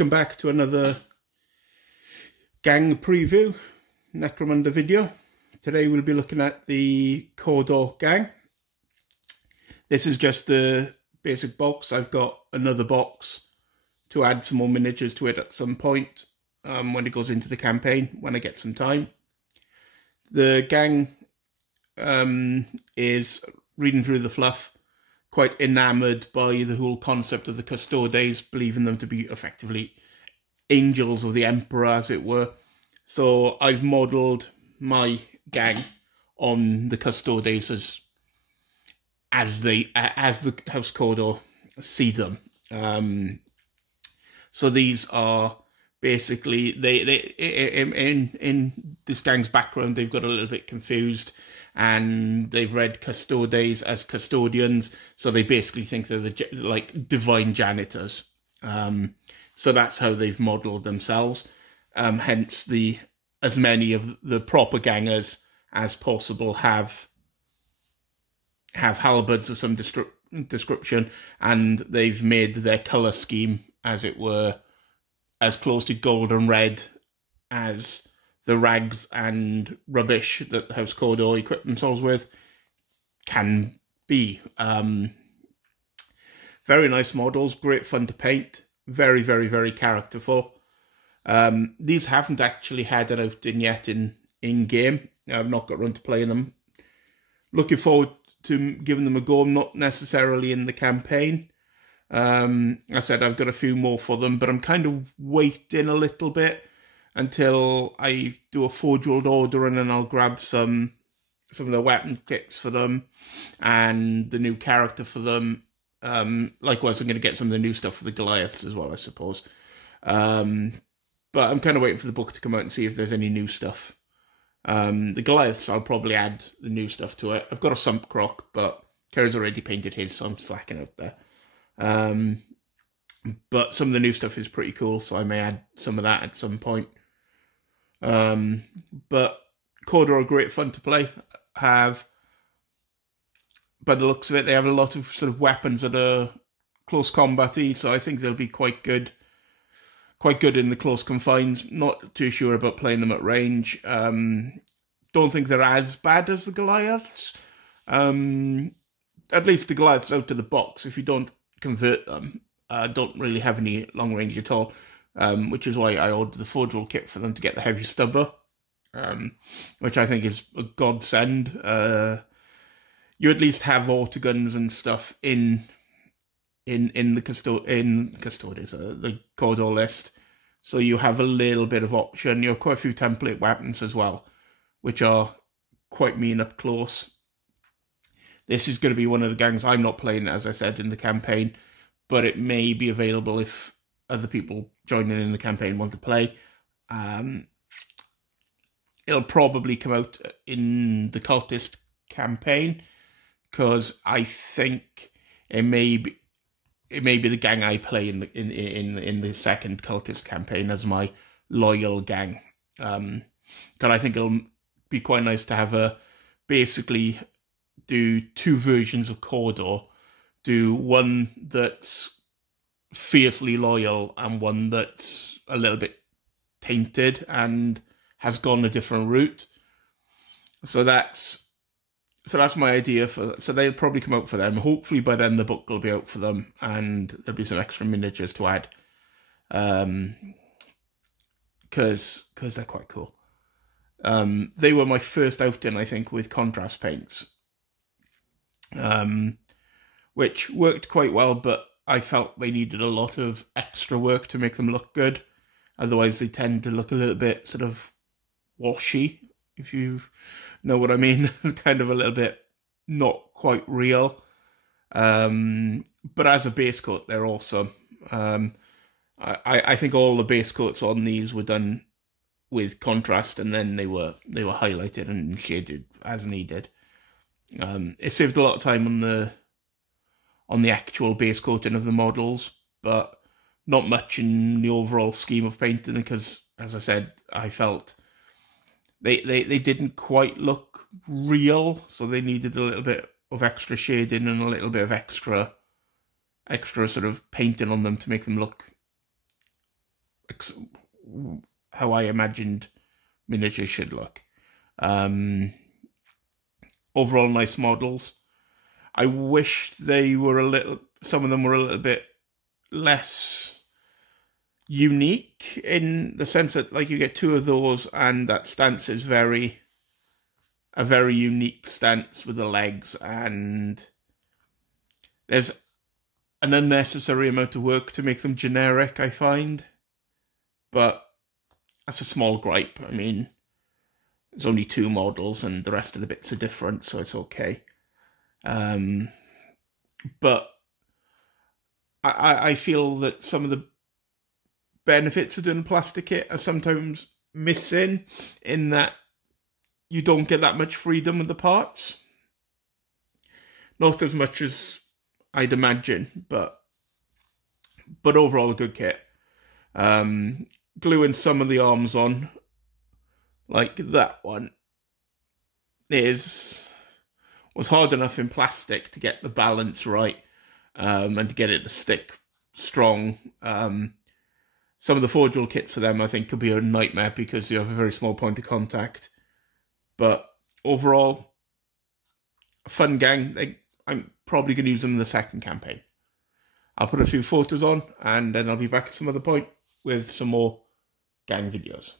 Welcome back to another gang preview Necromunda video. Today we'll be looking at the Cawdor gang. This is just the basic box. I've got another box to add some more miniatures to it at some point when it goes into the campaign, when I get some time. The gang is, reading through the fluff, quite enamoured by the whole concept of the Cawdors, believing them to be effectively angels of the Emperor, as it were. So I've modelled my gang on the Cawdors as the House Cawdor see them. So these are basically in this gang's background, they've got a little bit confused, and they've read Cawdors as custodians, so they basically think they're like divine janitors. So that's how they've modelled themselves. Hence, as many of the proper gangers as possible have halberds of some description, and they've made their colour scheme, as it were, as close to gold and red as the rags and rubbish that House Cawdor equip themselves with can be. Very nice models, great fun to paint, very, very, very characterful. These haven't actually had an outing yet in game. I've not got around to playing them. Looking forward to giving them a go, not necessarily in the campaign. I said I've got a few more for them, but I'm kind of waiting a little bit until I do a Forge World order, and then I'll grab some of the weapon kits for them and the new character for them. Likewise, I'm going to get some of the new stuff for the Goliaths as well, I suppose. But I'm kind of waiting for the book to come out and see if there's any new stuff. The Goliaths, I'll probably add the new stuff to it. I've got a Sump Croc, but Kerry's already painted his, so I'm slacking out there. But some of the new stuff is pretty cool, so I may add some of that at some point. But Cawdor are great fun to play. By the looks of it, they have a lot of sort of weapons that are close combat-y, so I think they'll be quite good in the close confines. Not too sure about playing them at range. Don't think they're as bad as the Goliaths. At least the Goliaths out of the box, if you don't convert them, don't really have any long range at all, which is why I ordered the Forge World kit for them to get the heavy stubber, which I think is a godsend. You at least have autoguns and stuff in the Cawdors, the Cawdor list, so you have a little bit of option. You have quite a few template weapons as well, which are quite mean up close. This is going to be one of the gangs I'm not playing, as I said, in the campaign, but it may be available if other people joining in the campaign want to play. It'll probably come out in the Cultist campaign, because I think it may be the gang I play in the second Cultist campaign as my loyal gang. Because I think it'll be quite nice to have basically do two versions of Cawdor. Do one that's fiercely loyal and one that's a little bit tainted and has gone a different route. So that's my idea so they'll probably come out for them. Hopefully by then the book will be out for them, and there'll be some extra miniatures to add. Because they're quite cool. They were my first outing, I think, with contrast paints. Which worked quite well, but I felt they needed a lot of extra work to make them look good. Otherwise, they tend to look a little bit sort of washy, if you know what I mean. Kind of a little bit not quite real. But as a base coat, they're awesome. I think all the base coats on these were done with contrast, and then they were highlighted and shaded as needed. It saved a lot of time on the actual base coating of the models, but not much in the overall scheme of painting, because, as I said, I felt they didn't quite look real, so they needed a little bit of extra shading and a little bit of extra sort of painting on them to make them look how I imagined miniatures should look. Overall, nice models. I wish they were some of them were a little bit less unique, in the sense that, like, you get two of those and that stance is a very unique stance with the legs, and there's an unnecessary amount of work to make them generic, I find. But that's a small gripe. I mean, there's only two models and the rest of the bits are different, so it's okay. But I feel that some of the benefits of doing a plastic kit are sometimes missing, in that you don't get that much freedom with the parts. Not as much as I'd imagine, but overall a good kit. Gluing some of the arms on, like that one, was hard enough in plastic to get the balance right, and to get it to stick strong. Some of the forgeable kits for them, I think, could be a nightmare because you have a very small point of contact. But overall, a fun gang. I'm probably going to use them in the second campaign. I'll put a few photos on, and then I'll be back at some other point with some more gang videos.